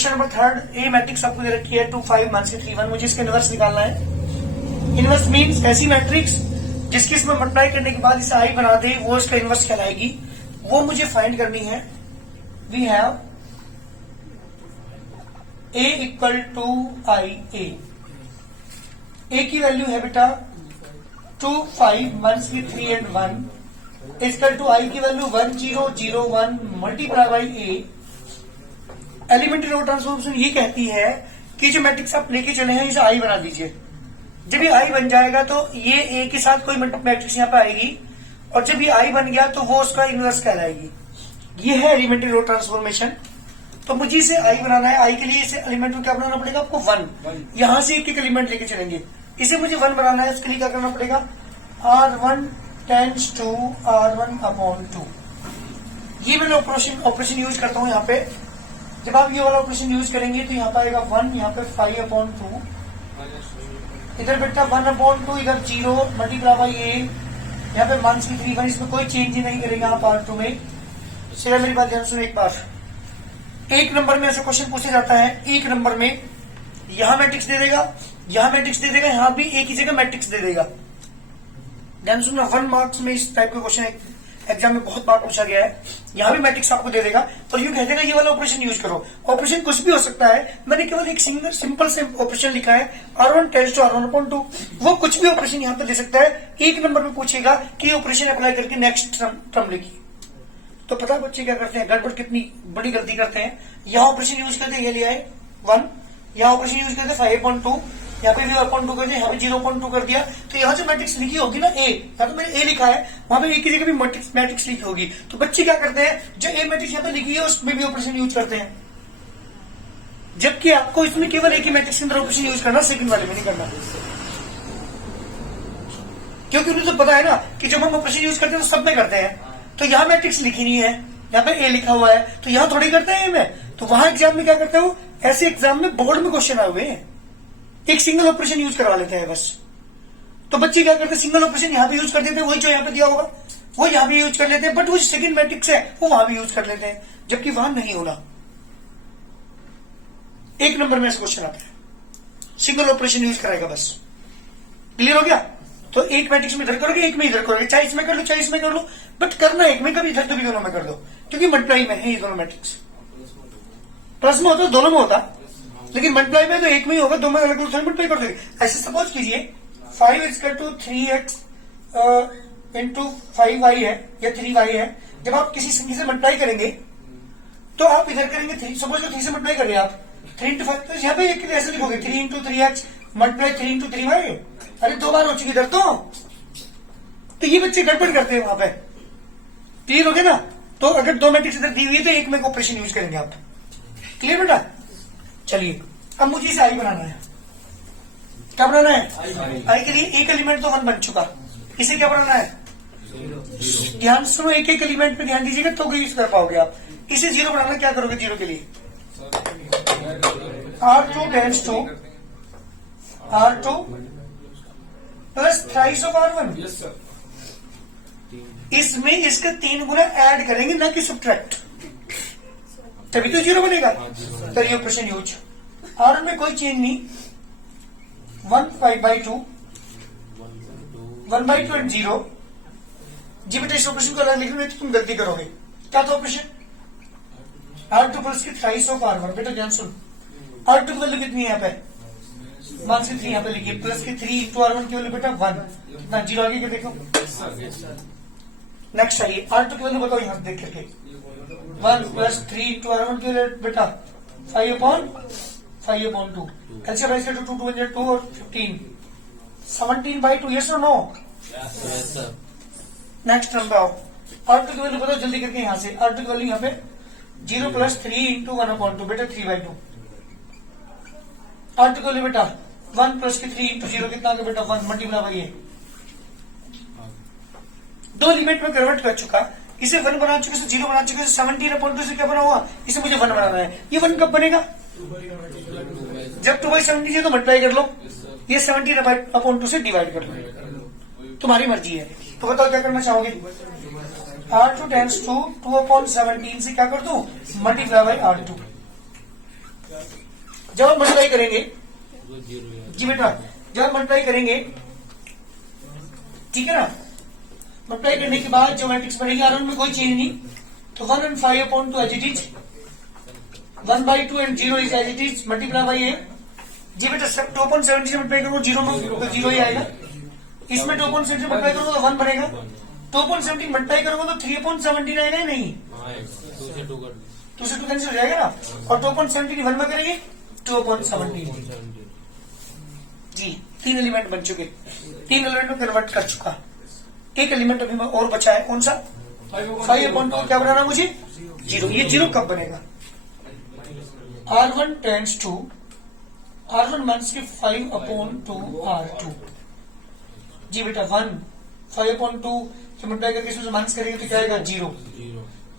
Question number third, ए matrix आपको दे रखी है 2 5 1 6 3 1। मुझे इसका इनवर्स निकालना है। इनवर्स मीन्स ऐसी मैट्रिक्स जिसकी इसमें मल्टीप्लाई करने के बाद इसे आई बना दे, वो इसका इनवर्स कहलाएगी। वो मुझे फाइंड करनी है। We have A equal to I A. A की वैल्यू है बेटा 2 5 1 6 3 एंड 1 इक्वल टू आई की value 1 0 0 1 multiply by A. Elementary row transformation ये कहती है कि जो मैट्रिक्स आप लेके चले हैं इसे आई बना दीजिए। जब ये आई बन जाएगा तो ये ए के साथ कोई मैट्रिक्स यहाँ पे आएगी, और जब ये आई बन गया तो वो उसका इनवर्स कहलाएगी। ये है एलिमेंट्री रो ट्रांसफॉर्मेशन। तो मुझे इसे आई बनाना है। आई के लिए इसे एलिमेंट को क्या बनाना पड़ेगा आपको 1। यहां से एक एक एलिमेंट लेके चलेंगे। इसे मुझे 1 बनाना है, उसके लिए क्या करना पड़ेगा, R1 tends to R1 upon 2। ये मैं ऑपरेशन यूज करता हूं यहाँ पे। जब आप ये वाला ऑपरेशन यूज करेंगे तो यहाँ पे आएगा 1, यहाँ पे 5 अपॉन 2, इधर बेटा 1 अपॉन 2, इधर 0 मल्टीप्लाई बाई ए, यहाँ पे 1 3 3 1। इसमें कोई चेंज ही नहीं करेंगे आप पार्ट 2 में। सिर्फ मेरी बात ध्यान सुनो एक बार। एक नंबर में ऐसा क्वेश्चन पूछा जाता है, एक नंबर में यहां मैट्रिक्स दे देगा, यहां मैट्रिक्स दे देगा, यहां भी एक ही जगह मैट्रिक्स दे देगा। ध्यान सुनना, 1 मार्क्स में इस टाइप का क्वेश्चन एग्जाम में बहुत बार पूछा गया है। यहां भी मैट्रिक्स आपको दे देगा तो यूं कह देगा ये वाला ऑपरेशन यूज करो। ऑपरेशन कुछ भी हो सकता है, मैंने केवल एक सिंपल से ऑपरेशन लिखा है, R1 tends to R1 upon 2। वो कुछ भी ऑपरेशन यहां पर दे सकता है। एक नंबर में पूछेगा कि ऑपरेशन अप्लाई करके नेक्स्ट टर्म लिखिए। तो पता है बच्चे क्या करते हैं, गड़बड़ कितनी बड़ी गलती करते हैं। यहाँ ऑपरेशन यूज करते हैं, ये लिया है 1, यहाँ ऑपरेशन यूज करते 5/2, यहाँ पे 0/2 कर दिया, यहाँ पे 0/2 कर दिया। तो यहाँ जो मैट्रिक्स लिखी होगी ना ए, यहाँ तो मैंने ए लिखा है, वहां पे एक ही जगह भी मैट्रिक्स लिखी होगी। तो बच्चे क्या करते हैं, जो ए मैट्रिक्स यहाँ पे लिखी है उसमें भी ऑपरेशन यूज करते हैं, जबकि आपको इसमें केवल एक ही मैट्रिक्स के अंदर ऑपरेशन यूज करना, सेकंड वाले में नहीं करना। क्योंकि उन्हें तो पता है ना कि जब हम ऑपरेशन यूज करते हैं तो सब में करते हैं। तो यहाँ मैट्रिक्स लिखी नहीं है, यहाँ पे ए लिखा हुआ है, तो यहाँ थोड़ी करते हैं में। तो वहां एग्जाम में क्या करते हो, ऐसे एग्जाम में बोर्ड में क्वेश्चन आए हुए हैं, एक सिंगल ऑपरेशन यूज करवा लेते हैं बस। तो बच्चे क्या करते हैं, सिंगल ऑपरेशन यहाँ पे यूज कर देते हैं, वही जो यहाँ पे दिया होगा वो यहाँ भी यूज कर लेते हैं, बट वो सेकंड मैट्रिक्स है वो वहां भी यूज कर लेते हैं, जबकि वहां नहीं होना। एक नंबर में ऐसा क्वेश्चन आता है, सिंगल ऑपरेशन यूज कराएगा बस। क्लियर हो गया। तो एक मैट्रिक्स में इधर करोगे, एक में इधर करोगे, चाहे इसमें कर लो चाहे इसमें कर लो, बट करना एक में, कभी इधर तो भी दोनों में कर दो, क्योंकि मल्टीप्लाई में है ये दोनों मैट्रिक्स। प्लस में होता है दोनों में होता, लेकिन मल्टीप्लाई में तो एक में ही होगा, दो में अलग अलग मल्टीप्लाई कर दोगे। ऐसे सपोज कीजिए 5 equal to 3x into 5y है या 3y है। जब आप किसी संख्या से मल्टीप्लाई करेंगे तो आप इधर करेंगे 3, सपोज 3 से मल्टीप्लाई कर रहे हैं आप 3 इंटू 5, तो यहाँ पे एक ऐसे लिखोगे 3 into 3x multiply 3 into 3y। अरे 2 बार हो चुकी इधर तो ये बच्चे गड़बड़ करते हैं वहां पे। क्लियर हो गया ना। तो अगर 2 मैट्रिक्स इधर दी हुई है तो एक में ऑपरेशन यूज करेंगे आप। क्लियर बेटा। चलिए अब मुझे इसे आई बनाना है। क्या बनाना है, आई के लिए एक एलिमेंट तो 1 बन चुका, इसे क्या बनाना है, ध्यान सुनो, एक एक एलिमेंट पे ध्यान दीजिएगा तो यूज कर पाओगे आप। इसे 0 बनाना, क्या करोगे 0 के लिए, R2 tends to R2 plus thrice of R1। इसमें इसका 3 गुना ऐड करेंगे, ना कि सब्ट्रैक्ट, तभी तो 0 बनेगा। करिए ऑपरेशन यूज। R1 में कोई चेंज नहीं, 1/2 1/2 एंड 0। जी बेटा इस ऑपरेशन को अलग लिखने में तो तुम गलती करोगे। क्या था ऑपरेशन, R2 प्लस की थ्राइस ऑफ R1। बेटा ध्यान सुन, R2 की वैल्यू कितनी है यहाँ पे, 1 से 3 यहाँ पे लिखिए, प्लस की 3 इंटू R1 की वैल्यू बेटा 1, कितना 0 आगे के देखो। नेक्स्ट आइए, R2 की वैल्यू बताओ यहाँ देख करके, 1 प्लस 3 इंटू R1 की वैल्यू बेटा 5/2। कैल्शियम राइस 2 2 2 और 15 17/2। यस और नो, नेक्स्ट टर्म पे आओ। R2 की वैल्यू बताओ जल्दी करके यहाँ से। R2 की वैल्यू यहाँ पे 0 प्लस 3 इंटू 1/2 बेटा 3/2। R2 की वैल्यू बेटा 1 प्लस की 3 इंटू 0 कितना का बेटा 1 मल्टीप्लाई बाई ये। 2 एलिमेंट में कन्वर्ट कर चुका, इसे 1 बना चुके, इसे 0 बना चुके, 17/2 से क्या बना हुआ, इसे मुझे 1 बनाना है। ये 1 कब बनेगा, जब 2/70 है तो मल्टीप्लाई कर लो, ये 17/2 से डिवाइड कर लो, तुम्हारी मर्जी है। तो बताओ क्या करना चाहोगे, R2 टेंड्स टू 2/17 से क्या कर दूं, मल्टीप्लाई बाई R2। जब आप मल्टीप्लाई करेंगे वो जीरो है। जी बेटा, जब आप मल्टीप्लाई करेंगे, ठीक है ना, मल्टीप्लाई करने के बाद जो मैट्रिक्स बनेगी R1 में कोई चेंज नहीं, तो 1 and 5 upon 2 as it is, 1/2 and 0 is as it is, multiply by A. जी बेटा 2 upon 70 से मल्टीप्लाई करो जीरो में तो जीरो ही आएगा, इसमें 2 upon 70 मल्टीप्लाई करोगे तो 1 बनेगा, 2 upon 70 मल्टीप्लाई करोगे तो 3 upon 17 आएगा या नहीं, हाँ, 2 से 2 कर 2 से 2 कैंसिल हो जाएगा ना, और 2 upon 70 1 में करेंगे 2 upon 17। 17। जी 3 एलिमेंट बन चुके, 3 एलिमेंट में कन्वर्ट कर चुका, एक एलिमेंट अभी और बचा है, कौन सा 5 upon 2, क्या बनाना मुझे 0, ये 0 कब बनेगा, R1 tends to, R1 minus के 5 upon 2 R2। जी बेटा 1 5 upon 2 से मल्टीप्लाई करके इसमें माइनस करेंगे तो क्या आएगा 0,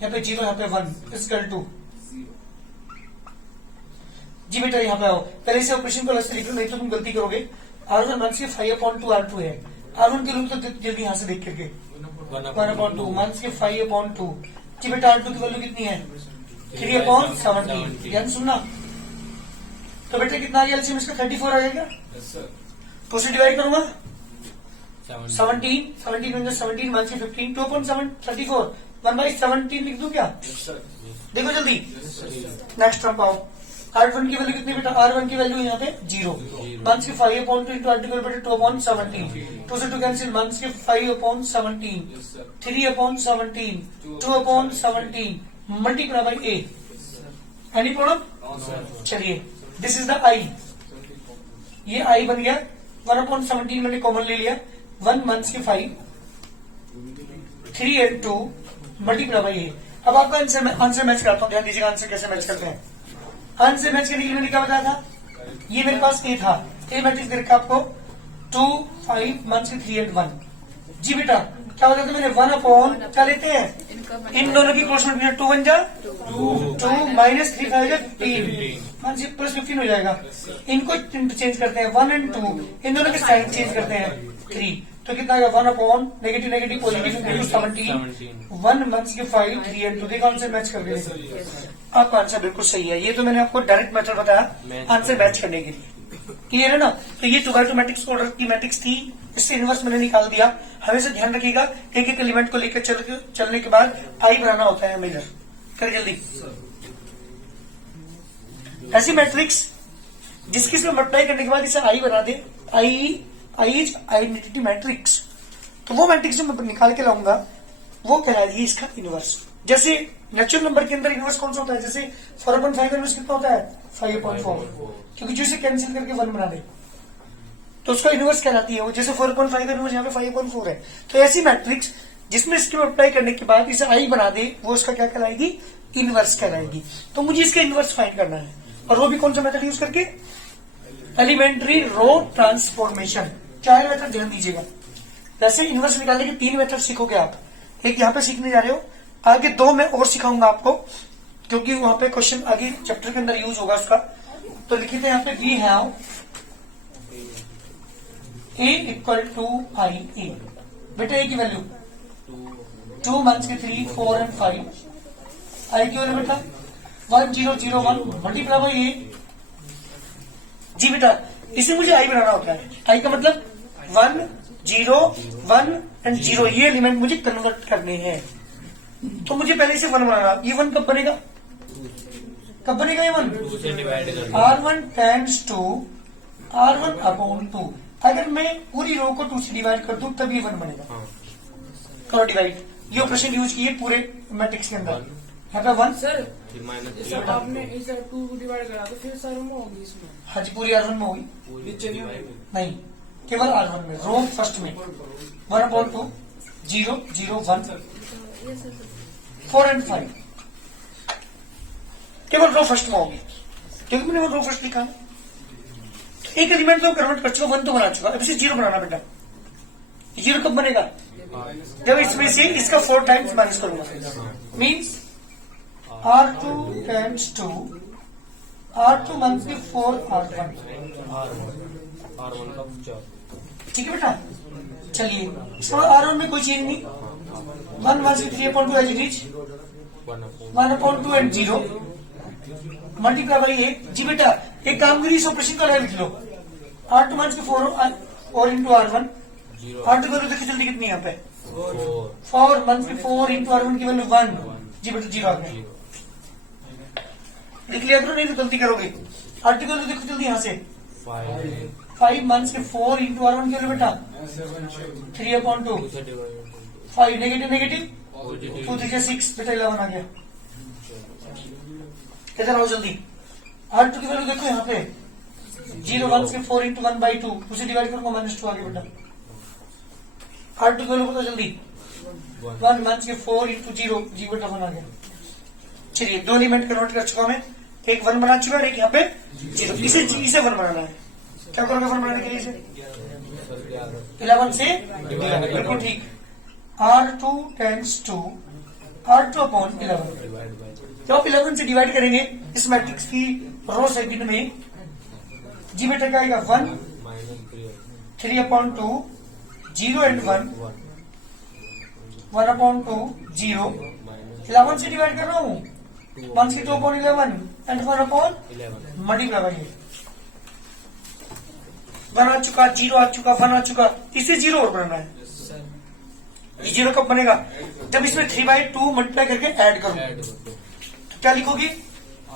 यहाँ पे 0 यहाँ पे 1 इक्वल टू। जी बेटा यहाँ पे आओ, पहले से ऑपरेशन को अलग से लिख लो, नहीं तो तुम गलती करोगे। R1 माइनस के 5 upon 2 R2 है, R1 के रूप तो जल्दी यहाँ से देख करके 1 upon 2 माइनस के 5 upon 2। जी बेटा R2 की वैल्यू कितनी है 3 upon 17, ध्यान सुनना। तो बेटा कितना आ गया एलसीएम इसका 34 आ गया क्या, तो उसे डिवाइड करूंगा 17 में 17 माइनस के 15, 2 upon 34 1/17 लिख दूं क्या, देखो जल्दी। नेक्स्ट टर्म पाओ, R1 की वैल्यू कितनी बेटा, R1 की वैल्यू यहाँ पे 0 माइनस के 5 upon 2 इंटू आर्टिकल बेटा 2 upon 17, 2 से 2 कैंसिल, माइनस के 5 upon 17, 3 upon 17, 2 upon 17 multiply by A. Any problem, चलिए दिस इज द आई, ये आई बन गया, 1 upon 17 मैंने कॉमन ले लिया, 1 माइनस के 5, 3 and 2 मल्टीप्लाई बाई ए। अब आपका आंसर मैच करता हूं, ध्यान दीजिएगा आंसर कैसे मैच करते हैं। आंसर मैच करने के लिए मैंने क्या बताया था, ये मेरे पास ए था, ए मैट्रिक्स दे रखा आपको 2 5 माइनस के 3 and 1। जी बेटा क्या बताया था मैंने, 1 अपॉन क्या लेते हैं, इन दोनों की क्रॉस मल्टीप्लाई, 2 1 जा 2 माइनस 3 5 जा 15 प्लस 15 हो जाएगा। इनको इंटरचेंज करते हैं 1 and 2, इन दोनों के साइन चेंज करते हैं 3, तो कितना आएगा 1 upon negative negative positive 17, 1 minus के 5 3 and 2। देखो आंसर मैच कर दिया, आपका आंसर बिल्कुल सही है। ये तो मैंने आपको डायरेक्ट मेथड बताया आंसर मैच करने के लिए, क्लियर है ना। तो ये 2x2 मैट्रिक्स ऑर्डर की मैट्रिक्स थी, इससे इनवर्स मैंने निकाल दिया। हमेशा ध्यान रखिएगा एक एक एलिमेंट को लेकर चलने के बाद आई बनाना होता है मेजर, कर जल्दी। ऐसी मैट्रिक्स जिसकी से मल्टीप्लाई करने के बाद इसे आई बना दे, आई इज आइडेंटिटी मैट्रिक्स, तो वो मैट्रिक्स जो मैं निकाल के लाऊंगा वो कहलाएगी इसका इनवर्स। जैसे नेचुरल नंबर के अंदर इनवर्स कौन सा होता है, जैसे 4/5 का इनवर्स कितना होता है 5/4, क्योंकि जो इसे कैंसिल करके 1 बना दे तो उसका इनवर्स कहलाती है वो। जैसे 4/5 का इनवर्स यहाँ पे 5/4 है, तो ऐसी मैट्रिक्स जिसमें इसके अप्लाई करने के बाद इसे आई बना दे वो उसका क्या कहलाएगी, इनवर्स कहलाएगी। तो मुझे इसका इनवर्स फाइंड करना है, और वो भी कौन सा मेथड यूज करके, एलिमेंट्री रो ट्रांसफॉर्मेशन। 4 मेथड ध्यान दीजिएगा। वैसे इनवर्स निकालने के 3 मेथड सीखोगे आप, एक यहाँ पे सीखने जा रहे हो, आगे 2 मैं और सिखाऊंगा आपको, क्योंकि वहां पे क्वेश्चन आगे चैप्टर के अंदर यूज होगा उसका। तो लिखिए यहाँ पे we have A equal to I A, बेटा ए की वैल्यू 2 माइनस के 3 4 and 5, आई की वैल्यू बेटा 1 0 0 1 मल्टीप्लाई बाई ए। जी बेटा इसे मुझे आई बनाना होता है, आई का मतलब 1 0 1 and 0, ये एलिमेंट मुझे कन्वर्ट करने हैं। तो मुझे पहले से 1 बनाना, ये 1 कब बनेगा, कब बनेगा ये 1, R1 tends to R1 upon 2। अगर मैं पूरी रो को 2 से डिवाइड कर दूं तब ये 1 बनेगा। करो डिवाइड, ये ऑपरेशन यूज किए पूरे मैट्रिक्स के अंदर। यहाँ पे 1 सर जब आपने इसे 2 डिवाइड करा तो फिर सर में होगी इसमें, हाँ जी पूरी R1 में होगी, नहीं केवल R1 में, रो फर्स्ट में 1 अपॉन 2 0 0 1 4 and 5 केवल रो फर्स्ट में होगी, क्योंकि मैंने वो रो फर्स्ट लिखा। एक एलिमेंट तो कन्वर्ट कर चुका, 1 तो बना चुका, अब इसे 0 बनाना बेटा। 0 कब बनेगा, जब इसमें से इसका 4 टाइम्स माइनस करूंगा, means R2 tends to R2 minus 4 R1, ठीक है बेटा। चलिए इसके बाद R1 में कोई चेंज नहीं, 1 minus 3/2 as it is, 1/2 and 0 multiply by 8। जी बेटा एक काम करिए, इस ऑपरेशन का लिख लो। R2 माइनस के 4 और इंटू R1। जीरो R2 की वैल्यू देखिए जल्दी कितनी है यहाँ पे, 4 4 माइनस के 4 इंटू R1 की वैल्यू 1। जी बेटा 0 आ गया। जीरो लिख लिया करो, नहीं तो गलती करोगे। R2 की वैल्यू देखो जल्दी यहाँ से, 5 5 माइनस के 4 इंटू R1 की वैल्यू बेटा 3/2। 2 से डिवाइड 5 नेगेटिव नेगेटिव, पॉजिटिव 2 3 6 बेटा 11 आ गया। इधर आओ जल्दी। R2 की वैल्यू देखो यहाँ पे 0 माइनस के 4 इंटू 1/2, उसे डिवाइड करूंगा -2 आ गया बेटा। R2 की वैल्यू बताओ जल्दी, 1 माइनस के 4 इंटू 0, जी बेटा 1 आ गया। चलिए 2 एलिमेंट कन्वर्ट कर चुका मैं, एक 1 बना चुका है, एक यहाँ पे 0। इसे 1 बनाना है। क्या करोगे 1 बनाने के लिए? इसे 11 से डिवाइड, बिल्कुल ठीक। R2 tends to R2 upon 11। Divide by जब आप 11 से डिवाइड करेंगे इस मैट्रिक्स की रो सेगमेंट में, जी बेटा क्या आएगा 1, -3 3/2, 0 एंड 1, 1 1/2, 0। 11 से डिवाइड कर रहा हूँ, 1 से 2/11 एंड 1/11 मल्टीप्लाई बाय 1 आ चुका, 0 आ चुका, 1 आ चुका, इसे 0 और बनाना है। ये 0 कब बनेगा? जब इसमें 3/2 मल्टीप्लाई करके ऐड करूँ। ऐड कर दो क्या लिखोगी?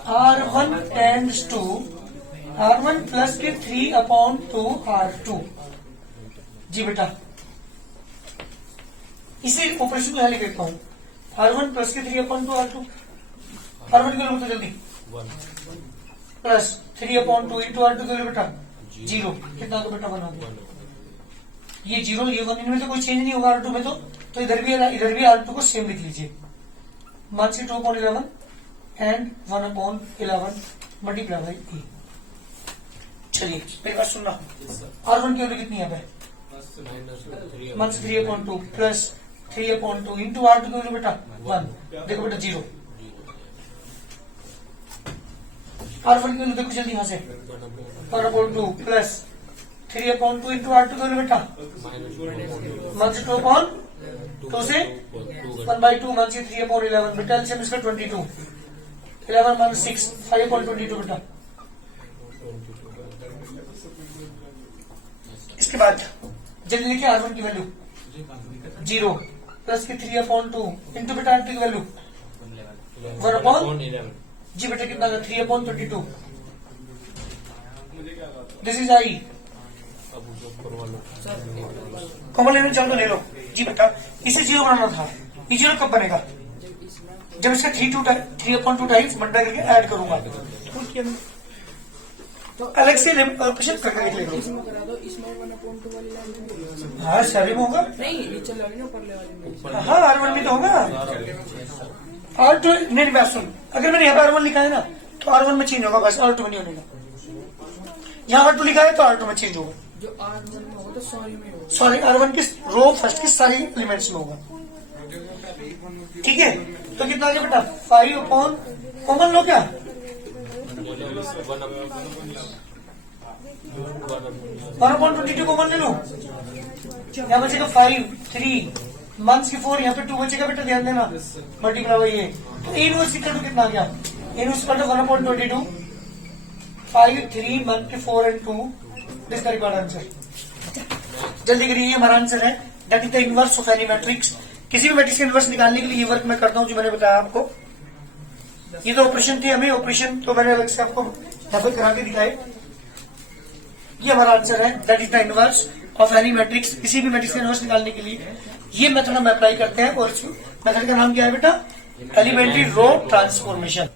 R1 tends to R1 plus के 3/2 R2। जी बेटा इसे ऑपरेशन में लिख देता हूँ, R1 प्लस के 3/2 R2। R1 की वैल्यू तो जल्दी 1 प्लस 3/2 इंटू R2 की वैल्यू बेटा 0, कितना तो बेटा 1 आ गया। ये 0 ये 1, इनमें तो कोई चेंज नहीं होगा R2 में, तो इधर भी R2 को सेम लिख लीजिए। 1 से 2/11 एंड 1/11 मल्टीप्लाई बाई E। चलिए मेरी बात सुनना, R1 की वैल्यू कितनी है? -3 1 से 3/2 प्लस 3/2 इंटू R2 की वैल्यू बेटा 1, देखो बेटा 0। R1 की वैल्यू देखो जल्दी यहाँ से, 1/2 प्लस 3/2 इंटू R2 की वैल्यू बेटा 1 से 2/2 से 1/2, 1 से 3/11 बेटा एलसीएम इसका 22, 11 माइनस 6 5/22 बेटा। इसके बाद जल्दी लिखिए R1 की वैल्यू 0 प्लस के 3/2 इंटू बेटा R2 की वैल्यू 1/11। जी बेटा कितना था? 3/22। This is I. अब ऊपर वाला कॉमन लेना चाहो तो ले लो। जी बेटा इसे 0 बनाना था, ये 0 कब बनेगा? जब इसका 3/2 टाइम्स मल्टीप्लाई करके ऐड करूंगा। तो अलग से ऑपरेशन करके लिख लो। इसमें करा दो, इसमें 1/2 वाली लाइन हाँ सारे में होगा, नहीं नीचे लगी ना, ऊपर वाली में। हाँ R1 में तो होगा। R2 नहीं बात सुन, अगर मैंने यहाँ पे R1 लिखा है ना तो R1 में चेंज होगा, बस R2 में नहीं होगा। यहाँ R2 लिखा है तो R2 में चेंज होगा। जो R1 में होगा तो सॉरी में होगा। सॉरी R1 की रो फर्स्ट के सारे एलिमेंट्स में होगा। ठीक है, तो कितना आ गया बेटा? 5 कॉमन लो क्या? 1/22 कॉमन ले लो। यहाँ बचेगा 5, 3 मंथ्स की 4, यहाँ पे 2 बचेगा बेटा, ध्यान देना मल्टीप्लाई बाई ये। तो इनवर्स इक्वल टू कितना आ गया? इनवर्स इक्वल टू 1/22, 5, 3 मंथ के 4 and 2। This the required answer. जल्दी करिए, ये हमारा आंसर है, that is the inverse of any matrix. किसी भी मैट्रिक्स का इनवर्स निकालने के लिए ये वर्क मैं करता हूँ जो मैंने बताया आपको। ये तो ऑपरेशन थी, हमें ऑपरेशन तो मैंने अलग से आपको यहाँ पे करा के दिखाए। ये हमारा आंसर है, that is the inverse of any matrix. किसी भी मैट्रिक्स का इनवर्स निकालने के लिए ये मेथड हम अप्लाई करते हैं, और इस मेथड का नाम क्या है बेटा? Elementary row transformation.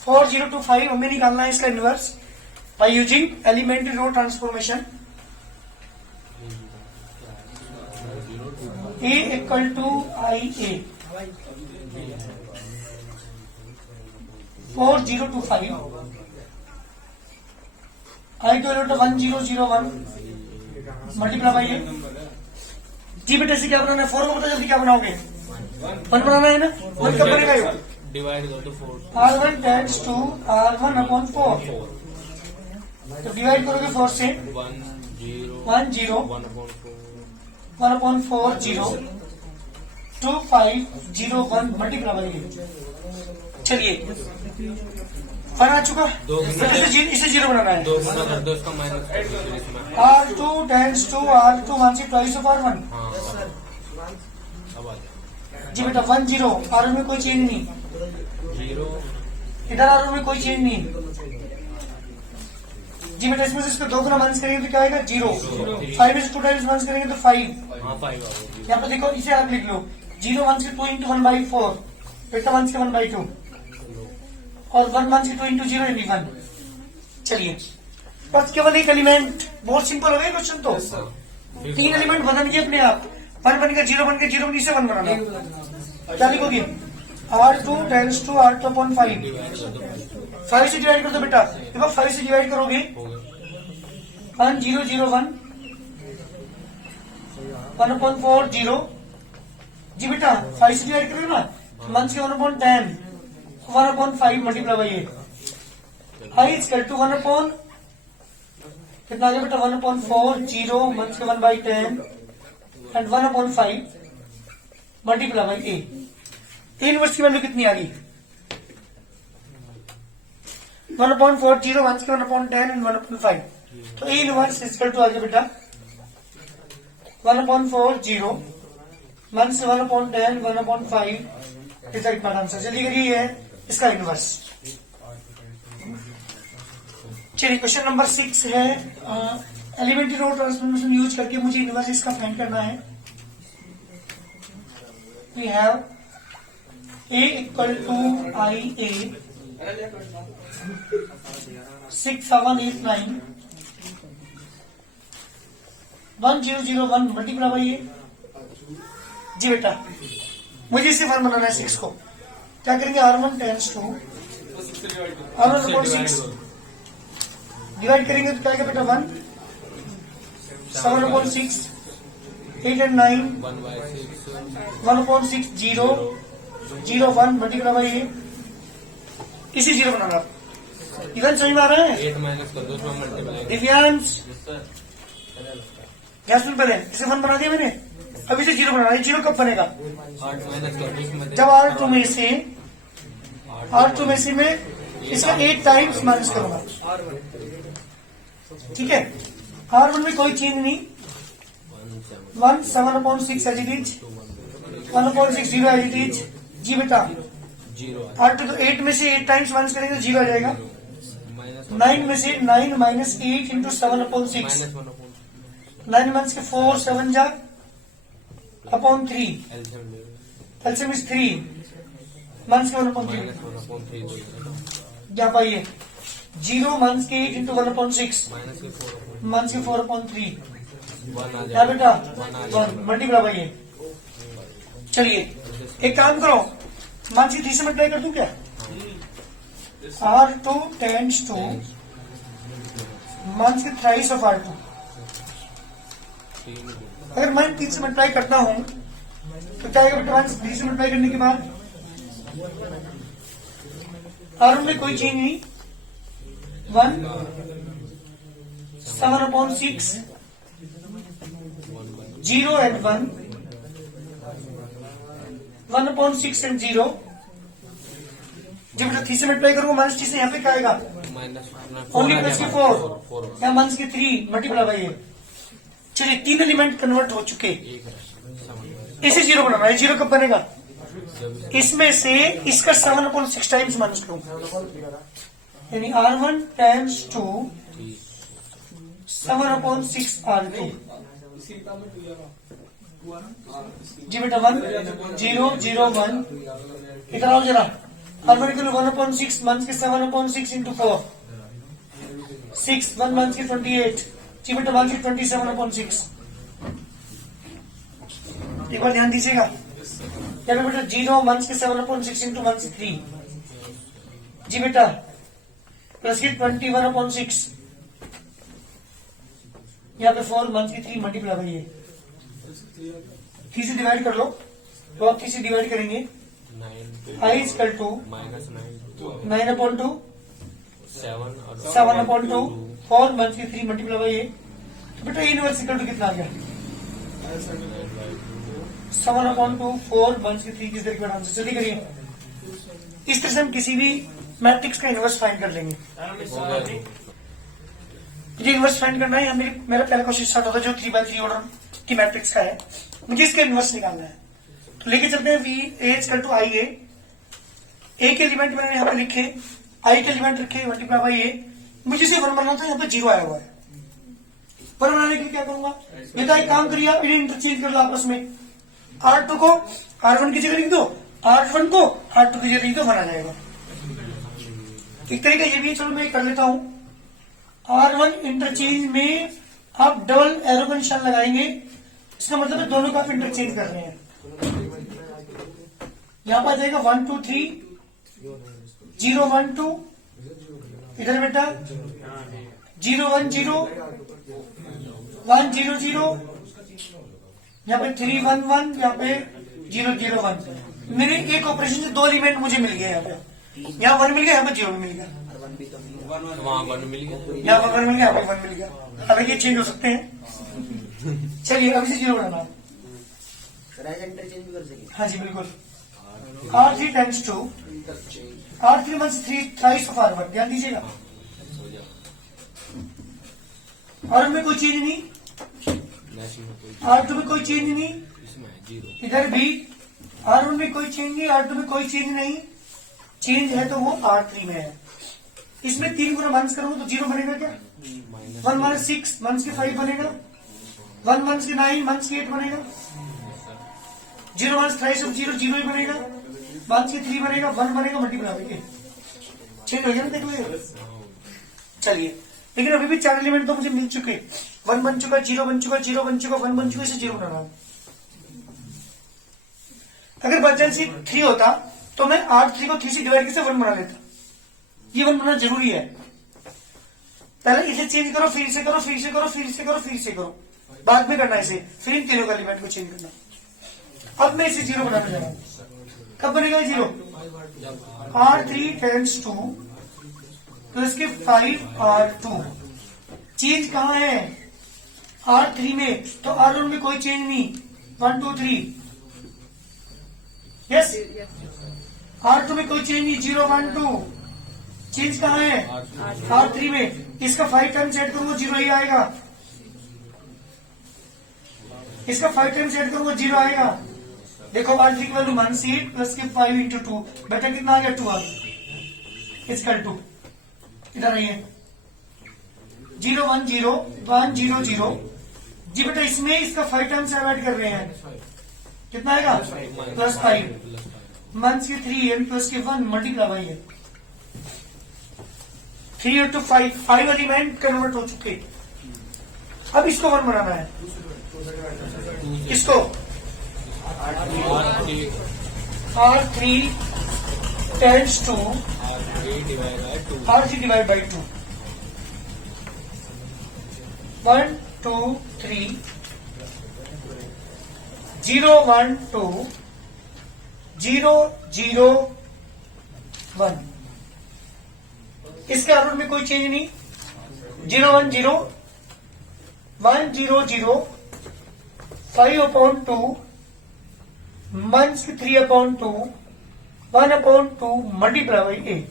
4025 हमें निकालना है इसका inverse by using elementary row transformation. A equal to IA 4025 I equal to 1001 multiply by ये। जी बेटा से क्या बनाना है? 4 को पता जल्दी क्या बनाओगे? 1 बनाना है ना, 1 कब बनेगा ये? डिवाइड कर दो 4 R1 टेंड्स टू R1/4, तो डिवाइड करोगे 4 से 1 0 1/4 0 2 5 0 1 मल्टीप्लाई बाई। चलिए वन आ चुका, दो गुना इसे जीरो बनाना है। 2 गुना कर दो इसका माइनस कर दो इसमें। R2 tends to R2 one से ट्वाइस ऑफ R1। हाँ अब आ जाए जी बेटा 1 0, R1 में कोई चेंज नहीं, 0 इधर R1 में कोई चेंज नहीं। जी बेटा इसमें से इसको 2 गुना माइनस करेंगे तो क्या आएगा 0, 5 में से 2 टाइम्स माइनस करेंगे तो 5। हाँ 5 आ गई। यहाँ पे देखो इसे आप लिख लो 0 1 से 2 इंटू 1/4, बेटा 1 से 1/2 और 1 1 से 2 इंटू 0 यानी 1। चलिए बस केवल एक एलिमेंट, बहुत सिंपल हो गया क्वेश्चन तो। 3 एलिमेंट बदल गए अपने आप, 1 बन गया 0 बन गया 0 से 1 बनाना। क्या लिखोगे R2 tends to R2 upon 5, divide कर दो 5 से डिवाइड कर दो बेटा। देखो 5 से डिवाइड करोगे हो गया 1 0 0 1 1 अपॉन 4 0। जी बेटा 5 से डिवाइड करोगे ना 1 से 1 upon 10, 1 upon 5 multiply by 8, I is to 1 upon कितना आ गया बेटा 1 अपॉन 4 0 1 से 1/10 and 1 upon 5 multiply by 8। Inverse की वैल्यू कितनी आ गई 1 अपॉन 4 0 1 से 1 अपॉन 10 एंड 1 अपॉन 5। तो ए इनवर्स इक्वल टू आ गया बेटा 1 अपॉन 4 0 1 से 1 upon 10 1 upon 5 is right answer. जल्दी करिए ये है इसका इनवर्स। चलिए क्वेश्चन नंबर 6 है एलिमेंट्री रो ट्रांसफॉर्मेशन यूज करके मुझे इनवर्स इसका फाइंड करना है। We have A equal to I A 6 7 8 9 1 0 0 1 multiply by A. जी बेटा मुझे इसे 1 बनाना है 6 को। क्या करेंगे R1 tends to R1 upon 6 divide करेंगे तो क्या आएगा बेटा 1 7 upon 6 8 and 9 1/6 1 upon 6 0 0 1 multiply by A. इसी 0 बनाना। इवन समझ में आ रहा है 8 माइनस कर दो इसमें मल्टीप्लाई दिव्यांश? क्या सुन पहले इसे 1 बना दिया मैंने, अब इसे 0 बनाना है। 0 कब बनेगा 8 माइनस कर दो इसमें जब R2 में से मैं इसका 8 टाइम्स माइनस करूंगा। ठीक है R1 में कोई चेंज नहीं 1 7 upon 6 as it is 1 upon 6 0 as it is. जी बेटा 0 R2 तो 8 में से 8 टाइम्स माइनस करेंगे तो 0 आ जाएगा। माइनस 9 में से 9 minus 8 into 7 upon 6 minus 1 upon 9 months के 4 7 जा अपॉन 3 एलसीएम ले एलसीएम इज 3 मंथ्स के 1 अपॉन 3। माइनस 1 अपॉन 3 तो क्या पाइए 0 मंथ्स के 8 इंटू 1 अपॉन 6 माइनस के 4 अपॉन मंथ्स के 4 अपॉन 3। 1 आ क्या बेटा जाएगा 1 मल्टीप्लाई पाइए। चलिए एक काम करो मंथ्स की 3 से मल्टीप्लाई कर दूं क्या R2 टेंड्स टू मंथ्स के थ्राइस ऑफ R2। अगर मैं 3 से मल्टीप्लाई करता हूं तो क्या आएगा बेटा 3 से मल्टीप्लाई करने के बाद R1 में कोई चेंज नहीं 1 7 अपॉन 6 0 एंड 1 1 अपॉन 6 एंड 0। जब बेटा 3 से मल्टीप्लाई करूंगा माइनस 3 से यहाँ पे क्या आएगा माइनस ओनली प्लस के 4 या माइनस के 3 मल्टीप्लाई बाई 8। चलिए 3 एलिमेंट कन्वर्ट हो चुके, इसे 0 बनाना है। 0 कब बनेगा इसमें से इसका 7 अपॉन 6 टाइम्स माइनस लूंगा यानी R1 tends to 7 upon 6 R2। जी बेटा 1 0 0 1 इधर आओ जरा। R1 इक्वल 1 अपॉन 6 मंथ्स के 7 अपॉन 6 इंटू 4 6 1 मंथ्स के 28। जी बेटा 1 के 27 अपॉन 6। एक बार ध्यान दीजिएगा क्या बेटा 0 मंथ्स के 7 अपॉन 6 इंटू 1 से 3। जी बेटा प्लस के 21 अपॉन 6 यहाँ पे 4 मंथ्स की 3 मल्टीप्लाई बाई 3 से डिवाइड कर लो तो आप 3 से डिवाइड करेंगे 9 I equal to minus 9 9 upon 2 7 7 upon 2 4 months की 3 मल्टीप्लाई बाई तो बेटा इनवर्स इक्वल टू कितना आ गया 7 अपॉन 2 4 मंथ्स की 3 किस तरह आंसर। जल्दी करिए। इस तरह से हम किसी भी मैट्रिक्स का इनवर्स फाइंड कर लेंगे। हो गया तो। मुझे इनवर्स फाइंड करना है, मेरा पहला क्वेश्चन स्टार्ट होता है जो 3x3 ऑर्डर की मैट्रिक्स का है, मुझे इसका इनवर्स निकालना है। तो लेके चलते हैं V A equal to I ए के एलिमेंट मैंने यहाँ पे लिखे, आई के एलिमेंट रखे मल्टीप्लाई बाई ए। मुझे इसे 1 बनाना था, यहाँ पे 0 आया हुआ है। 1 बनाने के लिए क्या करूंगा, ये तो एक काम करिए आप, इन्हें इंटरचेंज कर लो आपस में। R2 को R1 की जगह लिख दो, R1 को R2 की जगह लिख दो, 1 आ जाएगा। एक तरीका ये भी है, चलो मैं कर लेता हूं। R1 इंटरचेंज में आप डबल एरो का निशान लगाएंगे, इसका मतलब है दोनों का आप इंटरचेंज कर रहे हैं। यहां पर आ जाएगा 1 2 3 0 1 2, इधर बेटा 0 1 0 1 0 0, यहाँ पे 3 1 1, यहाँ पे 0 0 1। मेरे एक ऑपरेशन से 2 एलिमेंट मुझे मिल गए, यहाँ पे यहाँ 1 मिल गया, यहाँ पे 0 मिल गया, वहाँ 1 मिल गया, यहाँ पर 1 मिल गया, यहाँ पे 1 मिल गया। अब ये चेंज हो सकते हैं। चलिए अभी से 0 बनाना है। इंटरचेंज भी कर सके। हाँ जी बिल्कुल। R3 times 2, R3 means 3 thrice of R1, ध्यान दीजिएगा। हो जाओ। R1 में कोई चेंज नहीं, नेक्स्ट में कोई R2 में कोई चेंज नहीं, इसमें 0। इधर भी R1 में कोई चेंज नहीं, R2 में कोई चेंज नहीं। चेंज है तो वो R3 में है। इसमें 3 गुना माइनस करूंगा तो 0 बनेगा क्या, 1 माइनस 6 माइनस के 5 बनेगा, 1 माइनस के 9 माइनस के 8 बनेगा, 0 माइनस थ्राइस ऑफ 0 0 ही बनेगा, माइनस के 3 बनेगा, 1 बनेगा, मल्टीप्लाई के चेंज हो गया ना, देख लो। चलिए लेकिन अभी भी 4 एलिमेंट तो मुझे मिल चुके, 1 बन चुका, 0 बन चुका, 0 बन चुका, 1 बन चुका, इसे 0 बनाना। अगर बाई 3 होता तो मैं R3 को 3 से डिवाइड करके 1 बना लेता। ये 1 बनाना जरूरी है। पहले इसे चेंज करो, फिर से करो, फिर से करो, फिर से करो, फिर से करो, बाद में करना इसे, फिर इन तीनों का एलिमेंट को चेंज करना। अब मैं इसे 0 बनाने जा रहा हूं। कब बनेगा 0, R3 टाइम्स 2 प्लस के 5 R2। चेंज कहां है, R3 में, तो R1 में कोई चेंज नहीं, 1 2 3, यस। R2 में कोई चेंज नहीं, 0 1 2। चेंज कहां है, R3 में। इसका 5 टाइम्स ऐड करूंगा 0 ही आएगा, इसका 5 टाइम्स ऐड करूंगा 0 आएगा। देखो R3 की वैल्यू 1 प्लस के 5 इंटू 2, बेटा कितना आ गया, 2 आ गया। इसका 2 इधर आइए, 0 1 0 1 0 0 जी बेटा। इसमें इसका 5 टाइम्स ऐड कर रहे हैं, कितना आएगा, प्लस 5 माइनस के 3 एन प्लस के 1 मल्टीप्लाई बाई है। 3 इंटू 5 एलिमेंट कन्वर्ट हो चुके। अब इसको 1 बनाना है, इसको R3 times 2, R3 divide by 2, 1 2 3 0 1 2 0 0 1। इसके आउटपुट में कोई चेंज नहीं, 0 1 0 1 0 0 5 upon 2 minus 3 upon 2 1 upon 2 multiply by 8।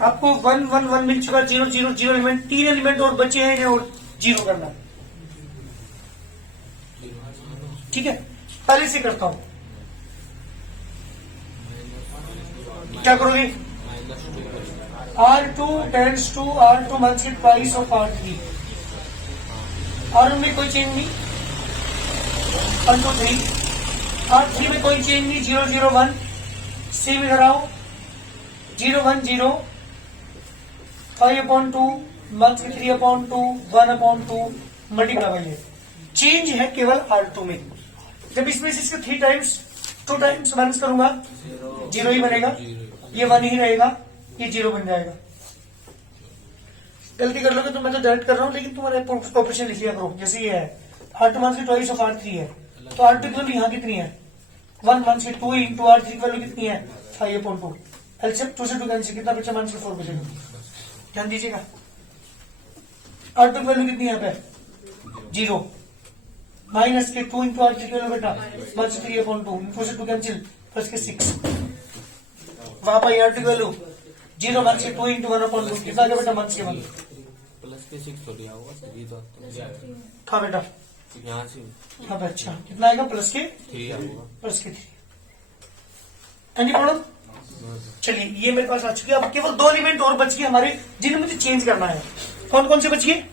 आपको 1 1 1 मिल चुका, 0 0 0 एलिमेंट, 3 एलिमेंट और बचे हैं और 0 करना। ठीक है, पहले से करता हूं, क्या करोगे, R2 tends to R2 minus के ट्वाइस ऑफ R3। R1 में कोई चेंज नहीं, 1 2 3। R3 में कोई चेंज नहीं, 0 0 1। C में लगाओ, 0 1 0 5 अपॉन 2 माइनस के 3 upon 2 1 upon 2 multiply by. Change है केवल R2 में। जब इसमें से इसका 3 टाइम्स 2 टाइम्स माइनस करूंगा 0 ही बनेगा, ये 1 ही रहेगा, ये 0 बन जाएगा। गलती कर लोगे तो मैं तो डायरेक्ट कर रहा हूं, लेकिन तुम्हारे ऑपरेशन लिख लिया करो। जैसे ये है R2 माइनस के ट्वाइस ऑफ R3 है, तो R2 की वैल्यू यहाँ कितनी है, 1 माइनस के 2 इंटू R3 की वैल्यू कितनी है, 5 अपॉन 2। एलसीएम 2 से 2 कैंसिल, कितना बचा, माइनस के 4 बचेगा। ध्यान दीजिएगा, R2 की वैल्यू कितनी है यहाँ पे, 0 माइनस के 2 इंटू R3 की वैल्यू बेटा माइनस 3 अपॉन 2, 4 से 2 कैंसिल, प्लस के 6। वहां पर R2 की वैल्यू 0 1 से 2 इंटू 1/2 कितना आ गया बेटा 1 से 1 प्लस के 6 तो दिया होगा 3 तो था बेटा यहाँ से यहाँ पे अच्छा कितना आएगा प्लस के 3 होगा प्लस के 3। Any problem? चलिए ये मेरे पास आ चुकी है। अब केवल 2 एलिमेंट और बच गए हमारे जिन्हें मुझे चेंज करना है। कौन कौन से बच गए?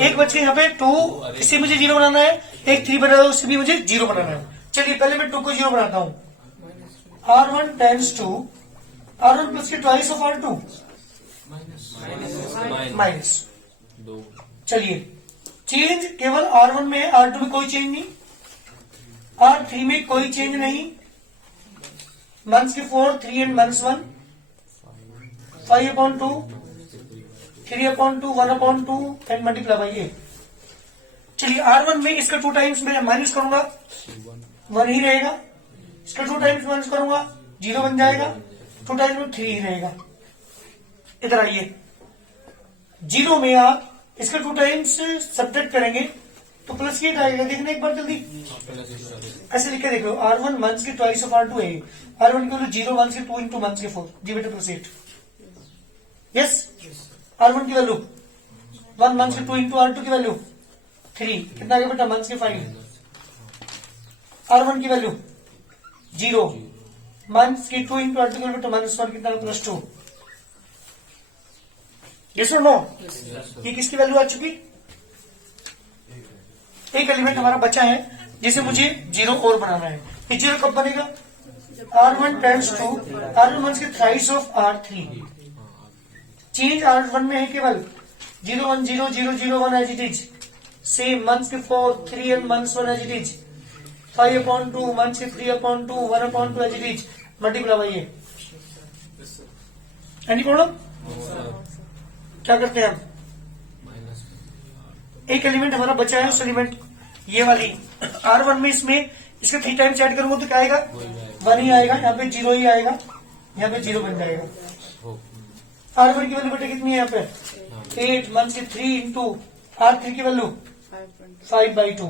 एक बच गए यहाँ पे 2, इसे मुझे 0 बनाना है। एक 3 बना उसे भी मुझे 0 बनाना है। चलिए पहले मैं 2 को 0 बनाता हूँ। R1 tends to R1 plus के ट्वाइस ऑफ R2 माइनस 2 चलिए चेंज केवल R1 में है, R2 में कोई चेंज नहीं, R3 में कोई चेंज नहीं। मंस के 4 3 एंड मंस 1 5/2 3/2 1/2 एंड मल्टीप्लाई बाई 8। चलिए R1 में इसका 2 टाइम्स मैं माइनस करूंगा 1 ही रहेगा, इसका 2 टाइम्स माइनस करूंगा 0 बन जाएगा, 2 टाइम्स में 3 ही रहेगा। इधर आइए 0 में आप इसका 2 टाइम्स सब्ट्रैक्ट करेंगे तो प्लस 8 आएगा। देखना एक बार जल्दी ऐसे लिख के देख लो। R1 मंस के ट्वाइस ऑफ R2 है। R1 की वैल्यू 0 1 से 2 इंटू 1 से 4 जी बेटा प्लस 8। यस R1 की वैल्यू 1 मंस के 2 इंटू R2 की वैल्यू 3 कितना आ गया बेटा मंस के 5। R1 की वैल्यू 0 मंस के 2 इंटू R2 की वैल्यू बेटा -1 कितना प्लस 2। यस और नो? ये किसकी वैल्यू आ चुकी? एक एलिमेंट हमारा बचा है जिसे मुझे 0 और बनाना है। ये 0 कब बनेगा? R1 टेंस टू R1 मंस के thrice of R3। Change R1 में है केवल 0 1 0 0 0 1 एज इट इज। सेम मंस के 4 3 एंड मंस 1 एज इट इज। 5/2 मंस के 3/2 1/2 as it is multiply by 8। Any problem? क्या करते हैं हम? एक एलिमेंट हमारा बचा है, उस एलिमेंट ये वाली R1 में इसमें इसका 3 टाइम्स ऐड करूंगा तो क्या आएगा? 1 ही आएगा। यहाँ पे 0 ही आएगा, यहाँ पे 0 बन जाएगा। R1 की वैल्यू बेटा कितनी है यहाँ पे? 8 1 से 3 इंटू R3 की वैल्यू 5/2।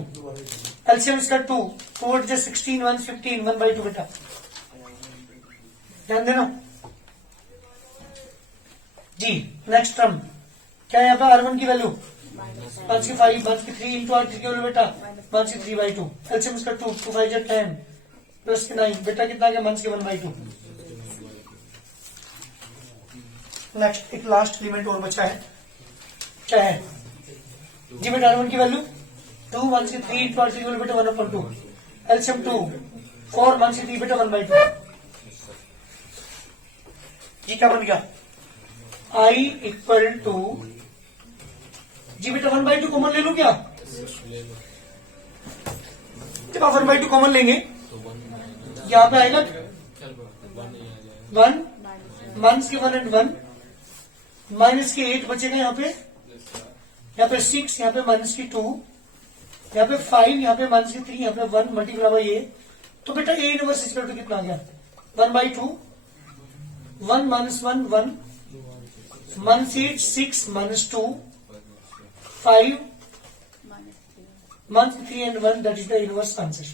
एलसीएम इसका 2 2 8 16 1 15 1/2 बेटा ध्यान देना जी। नेक्स्ट टर्म क्या है यहाँ पे? R1 की वैल्यू 1 से 5 1 से 3 इंटू R3 की वैल्यू बेटा 1 से 3/2। एलसीएम इसका 2 2 5 10 प्लस के 9 बेटा कितना आ गया? 1 से 1/2। नेक्स्ट एक लास्ट एलिमेंट और बचा है, क्या है जी बेटा? R1 की वैल्यू 2 1 से 3 इंटू R3 की वैल्यू बेटा 1/2। एलसीएम 2 4 1 से 3 बेटा 1/2। ये क्या बन गया? I इक्वल टू जी बेटा 1/2 कॉमन ले लो क्या? जब आप 1/2 कॉमन लेंगे यहाँ पे आएगा 1 माइनस के 1 एंड 1 माइनस के 8 बचेगा यहाँ पे 6 यहाँ पे माइनस की 2 यहाँ पे 5 यहाँ पे माइनस की 3 यहाँ पे 1 मल्टीप्लाई बाई ए। तो बेटा ए इनवर्स इक्वल टू कितना आ गया? 1/2 1 माइनस 1 1 1 से 6 minus 2 5 1 3 and 1 that is the inverse answer.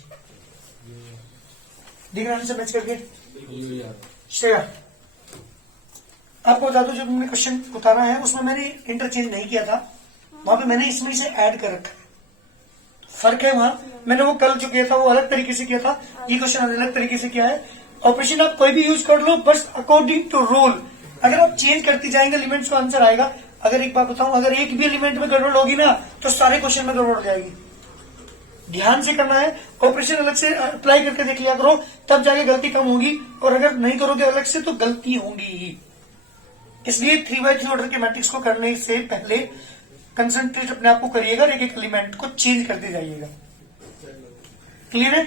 दिख रहा है आंसर मैच करके? श्रेया आपको बता दो जब मैंने क्वेश्चन उतारा है उसमें मैंने इंटरचेंज नहीं किया था, वहां पे मैंने इसमें से ऐड कर रखा है। फर्क है वहां, मैंने वो कल जो किया था वो अलग तरीके से किया था, ये क्वेश्चन अलग तरीके से किया है। ऑपरेशन आप कोई भी यूज कर लो बस अकॉर्डिंग टू रूल। अगर आप चेंज करते जाएंगे एलिमेंट्स का आंसर आएगा। अगर एक बात बताऊं, अगर एक भी एलिमेंट में गड़बड़ होगी ना तो सारे क्वेश्चन में गड़बड़ हो जाएगी। ध्यान से करना है, ऑपरेशन अलग से अप्लाई करके देख लिया करो, तब जाके गलती कम होगी, और अगर नहीं करोगे अलग से तो गलती होगी ही। इसलिए 3x3 ऑर्डर के मैट्रिक्स को करने से पहले कंसंट्रेट अपने आप को करिएगा, एक एक एलिमेंट को चेंज करते जाइएगा। क्लियर है?